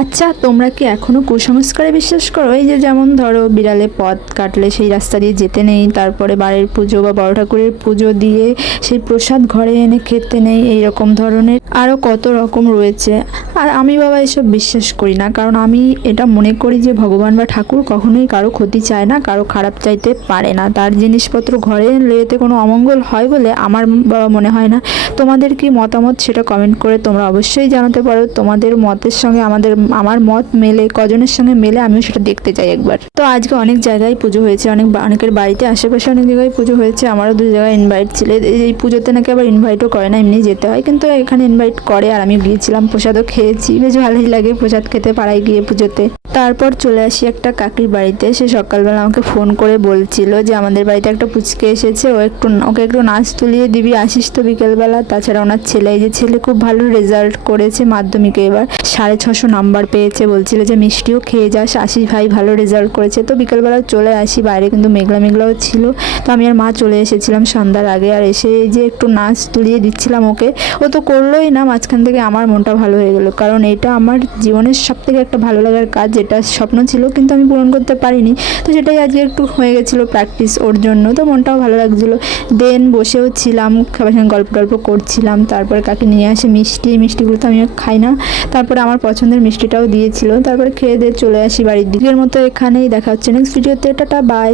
আচ্ছা, তোমরা কি এখনো কুসংস্কারে বিশ্বাস করো? এই যে যেমন ধরো বিড়ালে পথ কাটলে সেই রাস্তা দিয়ে যেতে নেই, তারপরে বাড়ির পুজো বা বড় ঠাকুরের পুজো দিয়ে সেই প্রসাদ ঘরে এনে খেতে নেই, এইরকম ধরনের আরও কত রকম রয়েছে। আর আমি বাবা এসব বিশ্বাস করি না, কারণ আমি এটা মনে করি যে ভগবান বা ঠাকুর কখনোই কারো ক্ষতি চায় না, কারো খারাপ চাইতে পারে না। তার জিনিসপত্র ঘরে এলে এতে কোনো অমঙ্গল হয় বলে আমার বাবা মনে হয় না। তোমাদের কি মতামত সেটা কমেন্ট করে তোমরা অবশ্যই জানাতে পারো। তোমাদের মতের সঙ্গে আমার মত মেলে, কজনের সঙ্গে মেলে আমিও সেটা দেখতে চাই একবার। তো আজকে অনেক জায়গায় পুজো হয়েছে, অনেকের বাড়িতে আশেপাশে অনেক জায়গায় পুজো হয়েছে। আমারও 2 জায়গায় ইনভাইট ছিল। এই পুজোতে নাকি আবার ইনভাইটও করে না, এমনি যেতে হয়, কিন্তু এখানে ইনভাইট করে। আর আমি গিয়েছিলাম, প্রসাদও খেয়েছি, বেশ ভালোই লাগে প্রসাদ খেতে পাড়ায় গিয়ে পুজোতে। তারপর চলে আসি একটা কাকির বাড়িতে। সে সকালবেলা আমাকে ফোন করে বলছিল যে আমাদের বাড়িতে একটা পুচকে এসেছে, ওকে একটু নাচ তুলিয়ে দিবি, আসিস তো বিকেলবেলা। তাছাড়া ওনার ছেলে, এই যে ছেলে খুব ভালো রেজাল্ট করেছে মাধ্যমিকে, এবার 650 নাম্বার পেয়েছে। বলছিল যে মিষ্টিও খেয়ে যাস, আসিস ভাই, ভালো রেজাল্ট করেছে। তো বিকেলবেলা চলে আসি, বাইরে কিন্তু মেঘলাও ছিল। তো আমি আর মা চলে এসেছিলাম সন্ধ্যার আগে, আর এসে এই যে একটু নাচ তুলিয়ে দিচ্ছিলাম ওকে। ও তো করলোই না, মাঝখান থেকে আমার মনটা ভালো হয়ে গেল, কারণ এটা আমার জীবনের সব থেকে একটা ভালো লাগার কাজ, যেটা স্বপ্ন ছিল কিন্তু আমি পূরণ করতে পারিনি। তো সেটাই আজকে একটু হয়ে গেছিলো প্র্যাকটিস ওর জন্য, তো মনটাও ভালো লাগছিলো। দেন বসেও ছিলাম, সবার সঙ্গে গল্প করছিলাম। তারপরে কাকে নিয়ে আসে মিষ্টিগুলো তো আমি খাই না, তারপরে আমার পছন্দের মিষ্টিটাও দিয়েছিল। তারপরে খেয়ে দিয়ে চলে আসি বাড়ির দিকের মতো। এখানেই দেখা হচ্ছে নেক্সট ভিডিওতে। Tata, by.